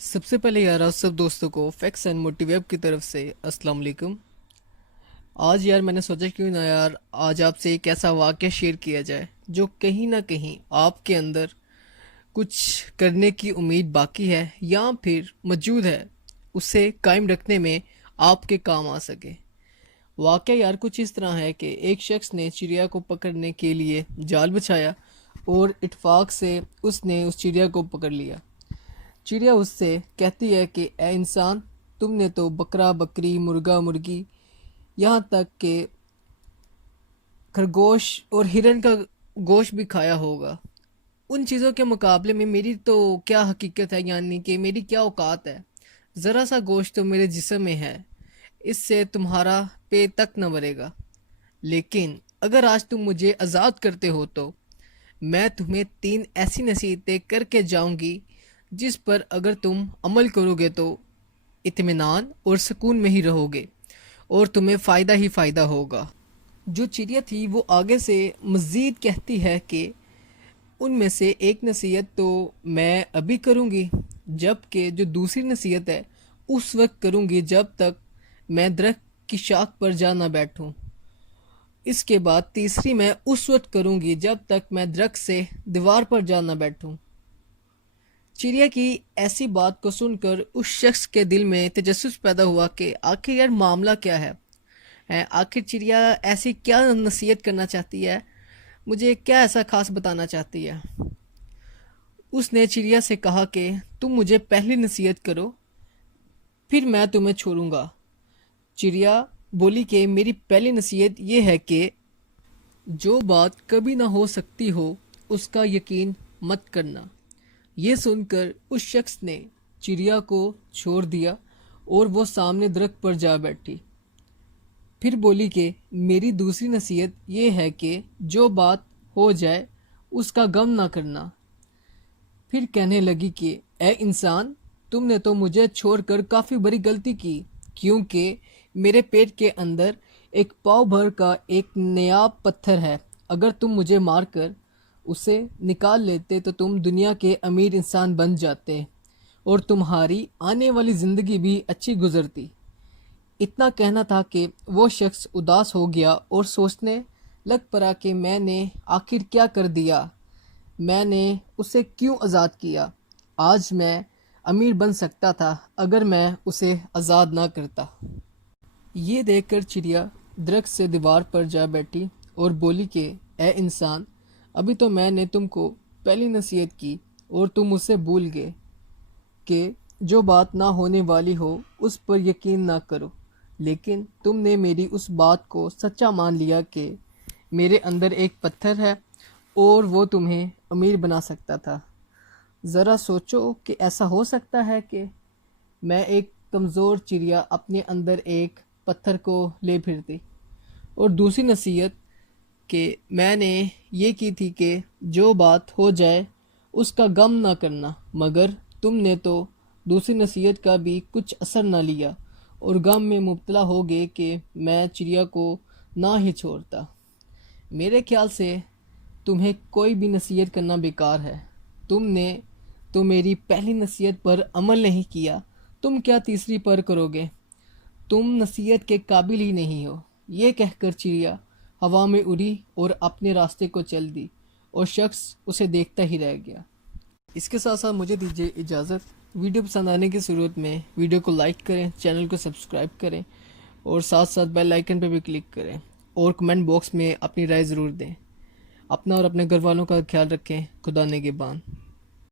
سب سے پہلے یار آپ سب دوستوں کو فیکس اینڈ موٹیویب کی طرف سے السلام علیکم۔ آج یار میں نے سوچا کیوں نہ یار آج آپ سے ایک ایسا واقعہ شیئر کیا جائے جو کہیں نہ کہیں آپ کے اندر کچھ کرنے کی امید باقی ہے یا پھر موجود ہے، اسے قائم رکھنے میں آپ کے کام آ سکے۔ واقعہ یار کچھ اس طرح ہے کہ ایک شخص نے چڑیا کو پکڑنے کے لیے جال بچھایا اور اتفاق سے اس نے اس چڑیا کو پکڑ لیا۔ چڑیا اس سے کہتی ہے کہ اے انسان، تم نے تو بکرا بکری مرغا مرغی یہاں تک کہ خرگوش اور ہرن کا گوشت بھی کھایا ہوگا، ان چیزوں کے مقابلے میں میری تو کیا حقیقت ہے، یعنی کہ میری کیا اوقات ہے؟ ذرا سا گوشت تو میرے جسم میں ہے، اس سے تمہارا پیٹ تک نہ بھرے گا۔ لیکن اگر آج تم مجھے آزاد کرتے ہو تو میں تمہیں 3 ایسی نصیحتیں کر کے جاؤں گی جس پر اگر تم عمل کرو گے تو اطمینان اور سکون میں ہی رہو گے اور تمہیں فائدہ ہی فائدہ ہوگا۔ جو چڑیا تھی وہ آگے سے مزید کہتی ہے کہ ان میں سے ایک نصیحت تو میں ابھی کروں گی، جبکہ جو دوسری نصیحت ہے اس وقت کروں گی جب تک میں درخت کی شاخ پر جا نہ بیٹھوں۔ اس کے بعد تیسری میں اس وقت کروں گی جب تک میں درخت سے دیوار پر جا نہ بیٹھوں۔ چڑیا کی ایسی بات کو سن کر اس شخص کے دل میں تجسس پیدا ہوا کہ آخر یار معاملہ کیا ہے، آخر چڑیا ایسی کیا نصیحت کرنا چاہتی ہے، مجھے کیا ایسا خاص بتانا چاہتی ہے۔ اس نے چڑیا سے کہا کہ تم مجھے پہلی نصیحت کرو، پھر میں تمہیں چھوڑوں گا۔ چڑیا بولی کہ میری پہلی نصیحت یہ ہے کہ جو بات کبھی نہ ہو سکتی ہو اس کا یقین مت کرنا۔ یہ سن کر اس شخص نے چڑیا کو چھوڑ دیا اور وہ سامنے درخت پر جا بیٹھی۔ پھر بولی کہ میری دوسری نصیحت یہ ہے کہ جو بات ہو جائے اس کا غم نہ کرنا۔ پھر کہنے لگی کہ اے انسان، تم نے تو مجھے چھوڑ کر کافی بڑی غلطی کی، کیونکہ میرے پیٹ کے اندر ایک پاؤ بھر کا ایک نیاب پتھر ہے۔ اگر تم مجھے مار کر اسے نکال لیتے تو تم دنیا کے امیر انسان بن جاتے اور تمہاری آنے والی زندگی بھی اچھی گزرتی۔ اتنا کہنا تھا کہ وہ شخص اداس ہو گیا اور سوچنے لگ پڑا کہ میں نے آخر کیا کر دیا، میں نے اسے کیوں آزاد کیا؟ آج میں امیر بن سکتا تھا اگر میں اسے آزاد نہ کرتا۔ یہ دیکھ کر چڑیا درخت سے دیوار پر جا بیٹھی اور بولی کہ اے انسان، ابھی تو میں نے تم کو پہلی نصیحت کی اور تم اسے بھول گئے کہ جو بات نہ ہونے والی ہو اس پر یقین نہ کرو، لیکن تم نے میری اس بات کو سچا مان لیا کہ میرے اندر ایک پتھر ہے اور وہ تمہیں امیر بنا سکتا تھا۔ ذرا سوچو کہ ایسا ہو سکتا ہے کہ میں ایک کمزور چڑیا اپنے اندر ایک پتھر کو لے پھرتی۔ اور دوسری نصیحت کہ میں نے یہ کی تھی کہ جو بات ہو جائے اس کا غم نہ کرنا، مگر تم نے تو دوسری نصیحت کا بھی کچھ اثر نہ لیا اور غم میں مبتلا ہو گئے کہ میں چڑیا کو نہ ہی چھوڑتا۔ میرے خیال سے تمہیں کوئی بھی نصیحت کرنا بیکار ہے، تم نے تو میری پہلی نصیحت پر عمل نہیں کیا، تم کیا تیسری پر کرو گے؟ تم نصیحت کے قابل ہی نہیں ہو۔ یہ کہہ کر چڑیا ہوا میں اڑی اور اپنے راستے کو چل دی اور شخص اسے دیکھتا ہی رہ گیا۔ اس کے ساتھ ساتھ مجھے دیجیے اجازت، ویڈیو پسند آنے کی صورت میں ویڈیو کو لائک کریں، چینل کو سبسکرائب کریں اور ساتھ ساتھ بیل آئیکن پہ بھی کلک کریں اور کمنٹ باکس میں اپنی رائے ضرور دیں۔ اپنا اور اپنے گھر والوں کا خیال رکھیں۔ خدا نگہبان۔